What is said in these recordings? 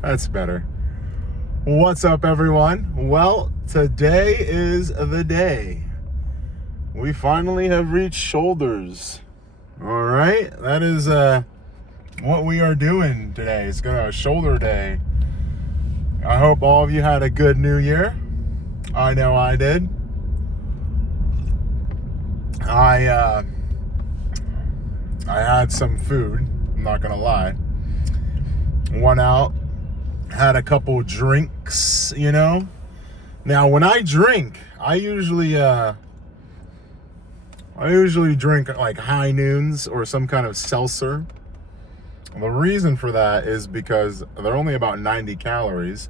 That's better. What's up, everyone? Well, today is the day. We finally have reached shoulders. All right, that is what we are doing today. It's gonna shoulder day. I hope all of you had a good New Year. I know I did. I had some food. I'm not gonna lie. Went out, had a couple drinks. Now, when I drink, I usually drink like High Noons or some kind of seltzer. The reason for that is because they're only about 90 calories,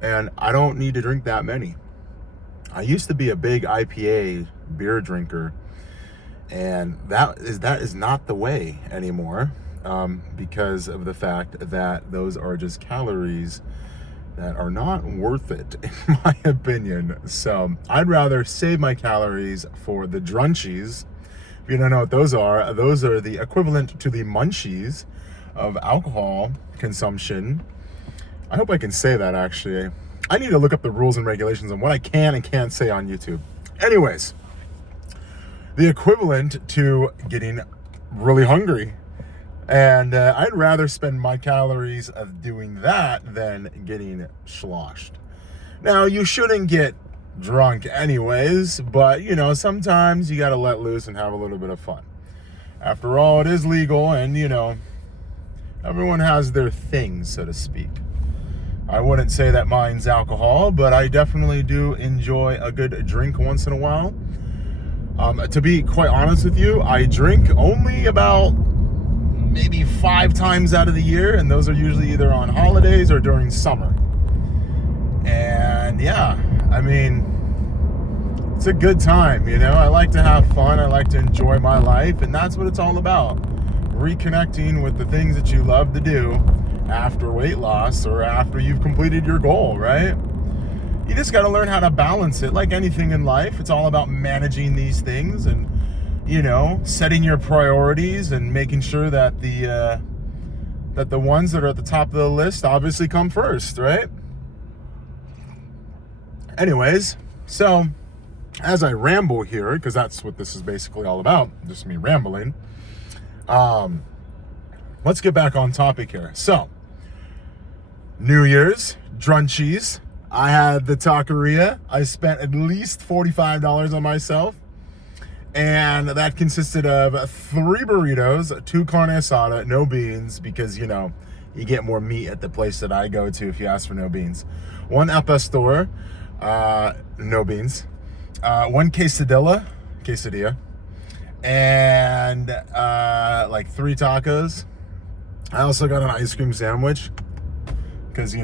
and I don't need to drink that many. I used to be a big IPA beer drinker, and that is not the way anymore, because of the fact that those are just calories that are not worth it, in my opinion. So I'd rather save my calories for the drunchies. If you don't know what those are the equivalent to the munchies of alcohol consumption. I hope I can say that, actually. I need to look up the rules and regulations on what I can and can't say on YouTube. Anyways, the equivalent to getting really hungry. And I'd rather spend my calories of doing that than getting sloshed. Now, you shouldn't get drunk anyways, but, sometimes you got to let loose and have a little bit of fun. After all, it is legal, and, everyone has their thing, so to speak. I wouldn't say that mine's alcohol, but I definitely do enjoy a good drink once in a while. To be quite honest with you, I drink only about maybe 5 times out of the year, and those are usually either on holidays or during summer. And yeah, I mean, it's a good time, I like to have fun, I like to enjoy my life, and that's what it's all about. Reconnecting with the things that you love to do after weight loss or after you've completed your goal, right? You just got to learn how to balance it. Like anything in life, it's all about managing these things and setting your priorities and making sure that the ones that are at the top of the list obviously come first, right? Anyways, so as I ramble here, because that's what this is basically all about, just me rambling, let's get back on topic here. So, New Year's, drunchies. I had the taqueria. I spent at least $45 on myself. And that consisted of 3 burritos, 2 carne asada, no beans, because, you get more meat at the place that I go to if you ask for no beans. 1 al pastor, no beans. 1 quesadilla, and like 3 tacos. I also got an ice cream sandwich, because,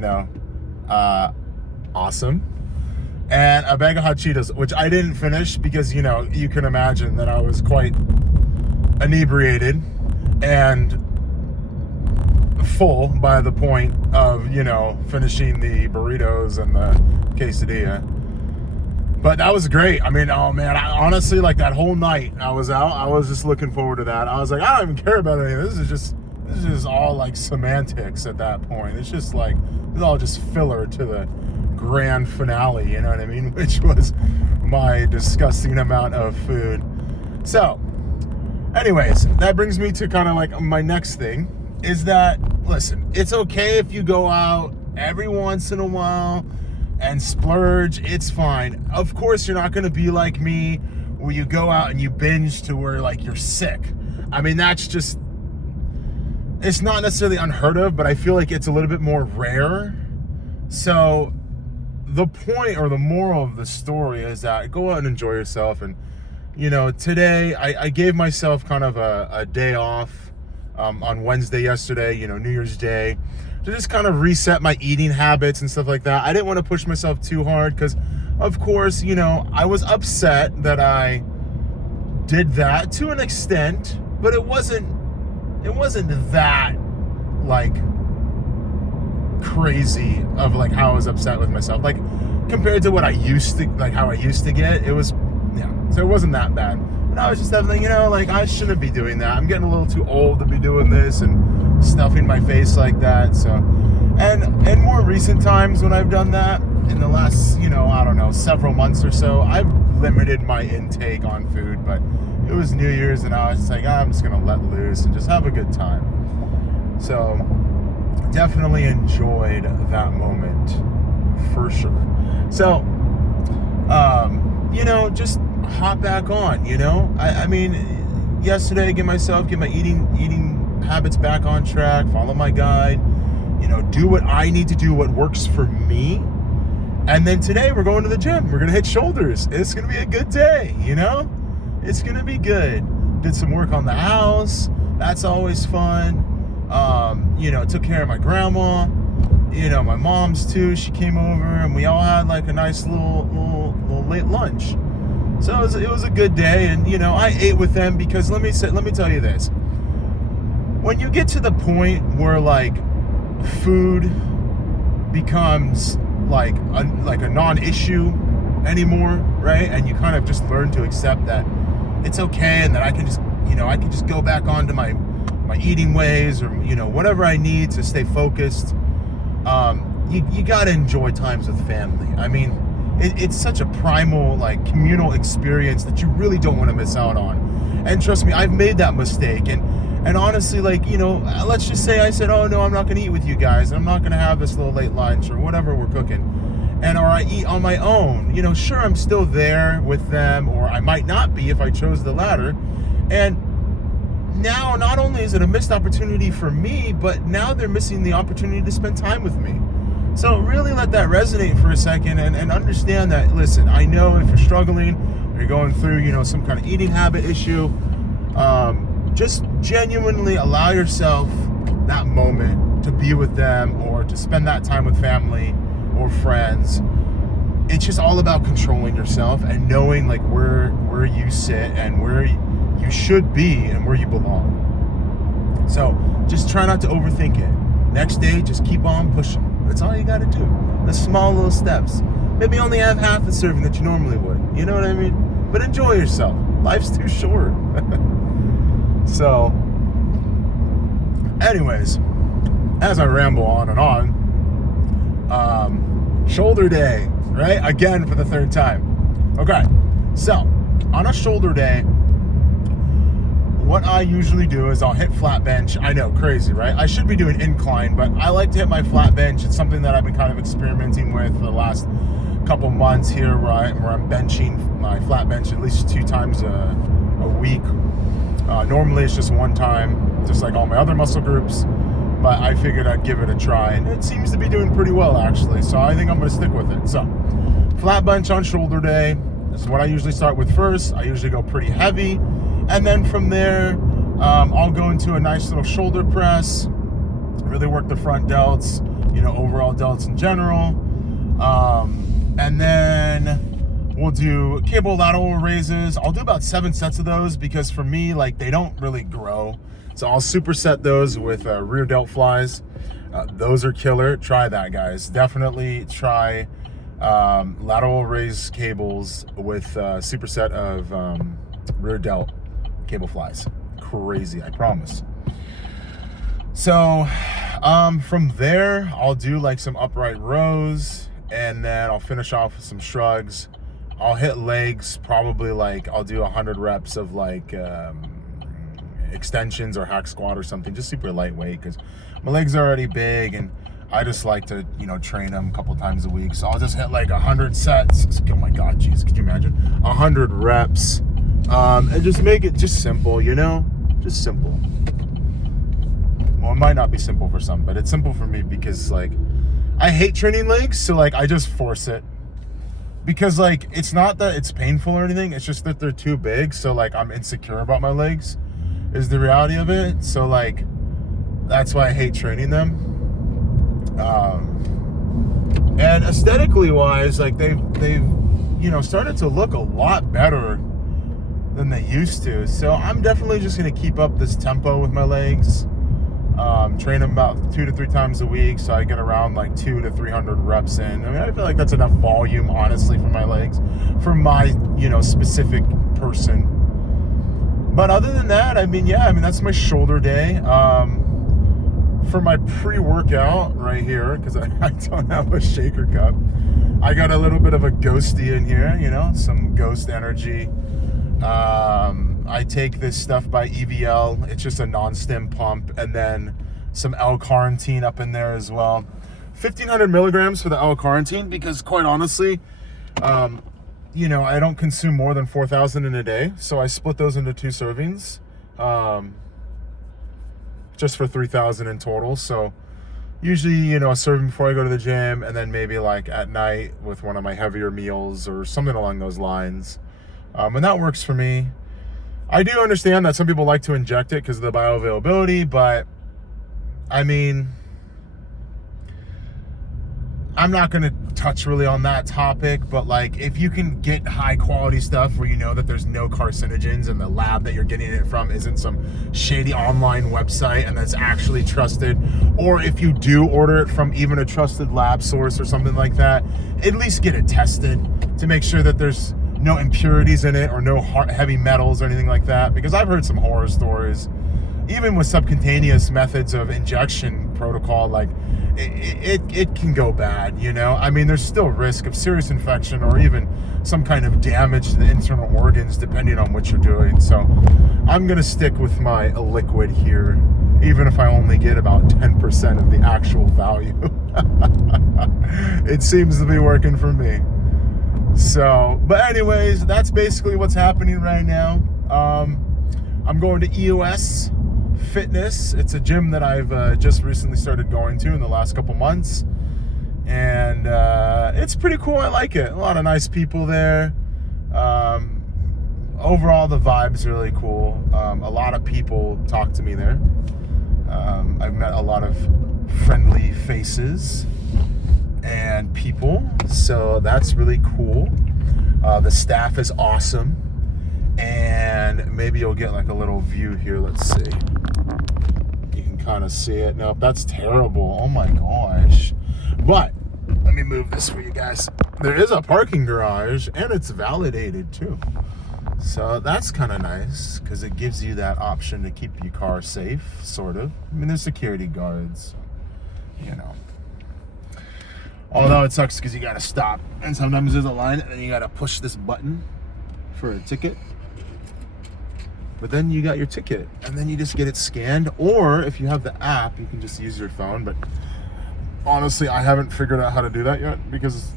awesome. And a bag of hot Cheetos, which I didn't finish because, you can imagine that I was quite inebriated and full by the point of, finishing the burritos and the quesadilla. But that was great. I mean, oh man, I honestly, like that whole night I was out, I was just looking forward to that. I was like, I don't even care about anything. This is just all like semantics at that point. It's just like, it's all just filler to the grand finale, you know what I mean? Which was my disgusting amount of food. So, anyways, that brings me to kind of like my next thing is that, listen, it's okay if you go out every once in a while and splurge. It's fine. Of course, you're not going to be like me where you go out and you binge to where like you're sick. I mean, that's just, it's not necessarily unheard of, but I feel like it's a little bit more rare. So the point or the moral of the story is that go out and enjoy yourself. And, today I gave myself kind of a day off on Wednesday yesterday, New Year's Day, to just kind of reset my eating habits and stuff like that. I didn't want to push myself too hard because, of course, I was upset that I did that to an extent, but it wasn't that like crazy of like how I was upset with myself, like compared to what I used to, like how I used to get. It was, so it wasn't that bad. But I was just having, like I shouldn't be doing that. I'm getting a little too old to be doing this and stuffing my face like that. So And in more recent times when I've done that, in the last, I don't know, several months or so, I've limited my intake on food, but it was New Year's and I was like, I'm just going to let loose and just have a good time. So definitely enjoyed that moment for sure. So, just hop back on, I mean, yesterday, get my eating habits back on track, follow my guide, do what I need to do, what works for me. And then today we're going to the gym. We're going to hit shoulders. It's going to be a good day, It's going to be good. Did some work on the house. That's always fun. Took care of my grandma. My mom's too. She came over and we all had like a nice little late lunch. So it was a good day. And, I ate with them because let me tell you this. When you get to the point where like food becomes like a non-issue anymore, right? And you kind of just learn to accept that it's okay and that I can just go back onto my eating ways or whatever I need to stay focused. You got to enjoy times with family. I mean, it's such a primal, like, communal experience that you really don't want to miss out on. And trust me, I've made that mistake. And honestly, like, let's just say I said, oh, no, I'm not going to eat with you guys. I'm not going to have this little late lunch or whatever we're cooking. Or I eat on my own. Sure, I'm still there with them, or I might not be if I chose the latter. And now, not only is it a missed opportunity for me, but now they're missing the opportunity to spend time with me. So really let that resonate for a second and understand that, listen, I know if you're struggling or you're going through, some kind of eating habit issue, just genuinely allow yourself that moment to be with them or to spend that time with family or friends. It's just all about controlling yourself and knowing like where you sit and where you should be and where you belong. So just try not to overthink it. Next day, just keep on pushing. That's all you got to do. The small little steps. Maybe only have half the serving that you normally would. You know what I mean? But enjoy yourself. Life's too short. So, anyways, as I ramble on and on, shoulder day, right? Again for the third time. Okay, so on a shoulder day, what I usually do is I'll hit flat bench. I know, crazy, right? I should be doing incline, but I like to hit my flat bench. It's something that I've been kind of experimenting with for the last couple months here, where I'm benching my flat bench at least 2 times a week. Normally it's just 1 time, just like all my other muscle groups, but I figured I'd give it a try, and it seems to be doing pretty well actually, so I think I'm going to stick with it. So, flat bench on shoulder day, this is what I usually start with first. I usually go pretty heavy, and then from there, I'll go into a nice little shoulder press, really work the front delts, overall delts in general, and then we'll do cable lateral raises. I'll do about 7 sets of those because for me, like, they don't really grow. So I'll superset those with rear delt flies. Those are killer. Try that, guys. Definitely try lateral raise cables with superset of rear delt cable flies. Crazy, I promise. So from there, I'll do like some upright rows, and then I'll finish off with some shrugs. I'll hit legs, probably like I'll do 100 reps of like extensions or hack squat or something, just super lightweight because my legs are already big and I just like to, train them a couple times a week. So I'll just hit like 100 sets. Oh my God, geez, could you imagine? 100 reps. And just make it just simple, just simple. Well, it might not be simple for some, but it's simple for me because like I hate training legs. So like I just force it. Because like it's not that it's painful or anything, it's just that they're too big, so like I'm insecure about my legs is the reality of it. So like that's why I hate training them. And aesthetically wise, like they've started to look a lot better than they used to. So I'm definitely just gonna keep up this tempo with my legs. Train them about 2 to 3 times a week, so I get around like 200 to 300 reps in. I mean, I feel like that's enough volume, honestly, for my legs, for my specific person. But other than that, that's my shoulder day. for my pre-workout right here, because I don't have a shaker cup, I got a little bit of a ghosty in here, you know, some Ghost Energy. I take this stuff by EVL. It's just a non-stim pump, and then some L-carnitine up in there as well. 1,500 milligrams for the L-carnitine, because quite honestly, you know, I don't consume more than 4,000 in a day, so I split those into 2 servings, just for 3,000 in total. So usually, you know, a serving before I go to the gym, and then maybe like at night with one of my heavier meals or something along those lines. And that works for me. I do understand that some people like to inject it because of the bioavailability, but I mean, I'm not going to touch really on that topic, but like if you can get high quality stuff where you know that there's no carcinogens and the lab that you're getting it from isn't some shady online website and that's actually trusted, or if you do order it from even a trusted lab source or something like that, at least get it tested to make sure that there's no impurities in it or no heavy metals or anything like that, because I've heard some horror stories even with subcutaneous methods of injection protocol. Like it can go bad, you know. I mean, there's still risk of serious infection or even some kind of damage to the internal organs depending on what you're doing. So I'm gonna stick with my liquid here, even if I only get about 10% of the actual value. It seems to be working for me. So, but anyways, that's basically what's happening right now. I'm going to EOS Fitness. It's a gym that I've just recently started going to in the last couple months, and it's pretty cool. I like it. A lot of nice people there. Overall, the vibe's really cool. A lot of people talk to me there. I've met a lot of friendly faces and people, so that's really cool. The staff is awesome, and maybe you'll get like a little view here. Let's see. You can kind of see it. Nope, that's terrible. Oh my gosh. But let me move this for you guys. There is a parking garage, and it's validated too. So that's kind of nice because it gives you that option to keep your car safe, sort of. I mean, there's security guards, you know. Although it sucks because you gotta stop, and sometimes there's a line, and then you gotta push this button for a ticket. But then you got your ticket, and then you just get it scanned. Or if you have the app, you can just use your phone. But honestly, I haven't figured out how to do that yet because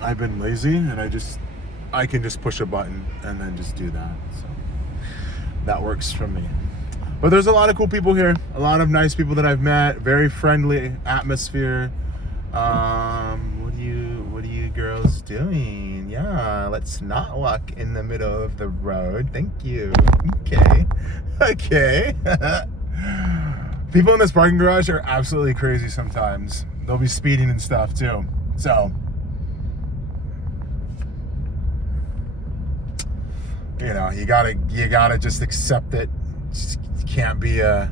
I've been lazy, and I can just push a button and then just do that. So that works for me. But there's a lot of cool people here, a lot of nice people that I've met, very friendly atmosphere. What are you girls doing? Yeah, let's not walk in the middle of the road. Thank you. Okay. People in this parking garage are absolutely crazy sometimes. They'll be speeding and stuff too. So, you know, you gotta just accept it. You can't be an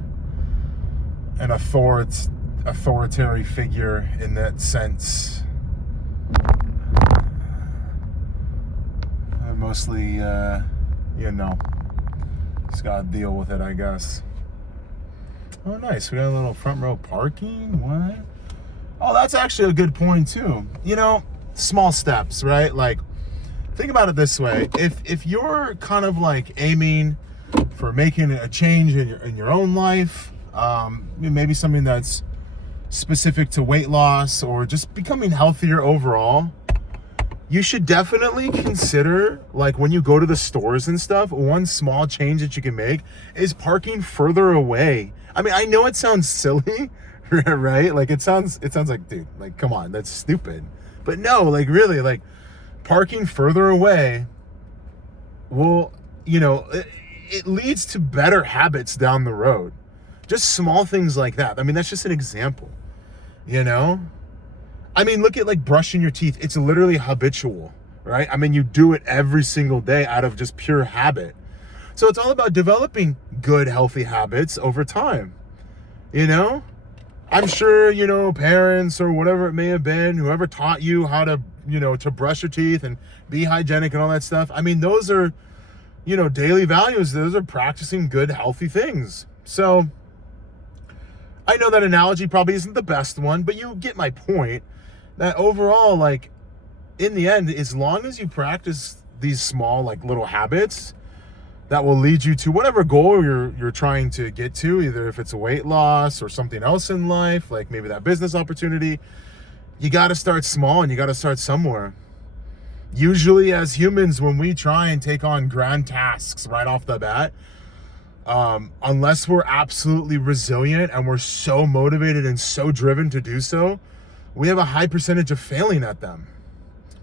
authoritarian figure in that sense. I mostly, you know, just gotta deal with it, I guess. Oh, nice. We got a little front row parking. What? Oh, that's actually a good point too. You know, small steps, right? Like, think about it this way. If you're kind of like aiming for making a change in your own life, maybe something that's specific to weight loss or just becoming healthier overall, you should definitely consider, like when you go to the stores and stuff, one small change that you can make is parking further away. I mean, I know it sounds silly, right? Like it sounds like, dude, like, come on, that's stupid. But no, like really, like parking further away will, you know, it leads to better habits down the road. Just small things like that. I mean, that's just an example, you know? I mean, look at like brushing your teeth. It's literally habitual, right? I mean, you do it every single day out of just pure habit. So it's all about developing good, healthy habits over time, you know? I'm sure, you know, parents or whatever it may have been, whoever taught you how to, you know, to brush your teeth and be hygienic and all that stuff. I mean, those are, you know, daily values. Those are practicing good, healthy things. So I know that analogy probably isn't the best one, but you get my point. That overall, like, in the end, as long as you practice these small, like, little habits that will lead you to whatever goal you're trying to get to, either if it's a weight loss or something else in life, like maybe that business opportunity, you got to start small and you got to start somewhere. Usually as humans, when we try and take on grand tasks right off the bat, unless we're absolutely resilient and we're so motivated and so driven to do so, we have a high percentage of failing at them.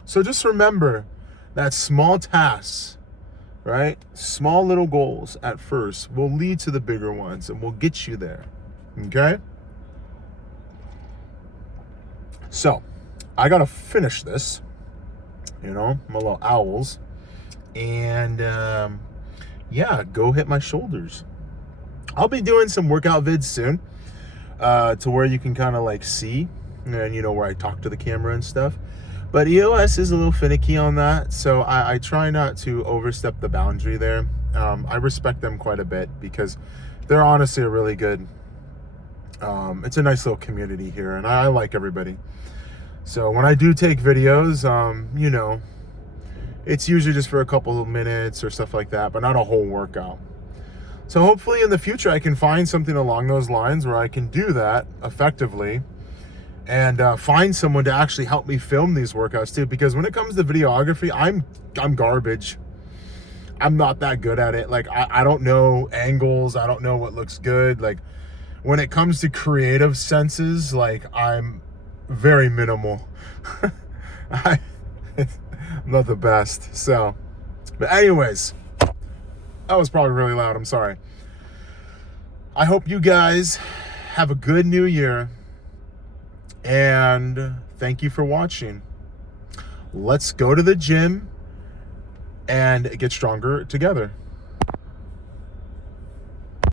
So just remember that small tasks, right? Small little goals at first will lead to the bigger ones and will get you there. Okay? So I gotta finish this. You know, my little owls. And yeah, go hit my shoulders. I'll be doing some workout vids soon, to where you can kind of like see, and you know, where I talk to the camera and stuff. But EOS is a little finicky on that, so I try not to overstep the boundary there. I respect them quite a bit because they're honestly a really good, it's a nice little community here, and I like everybody. So when I do take videos, you know, it's usually just for a couple of minutes or stuff like that, but not a whole workout. So hopefully in the future I can find something along those lines where I can do that effectively and find someone to actually help me film these workouts too. Because when it comes to videography, I'm garbage. I'm not that good at it. Like I don't know angles. I don't know what looks good. Like when it comes to creative senses, like I'm very minimal. I'm not the best. So, but anyways, that was probably really loud. I'm sorry. I hope you guys have a good new year. And thank you for watching. Let's go to the gym and get stronger together.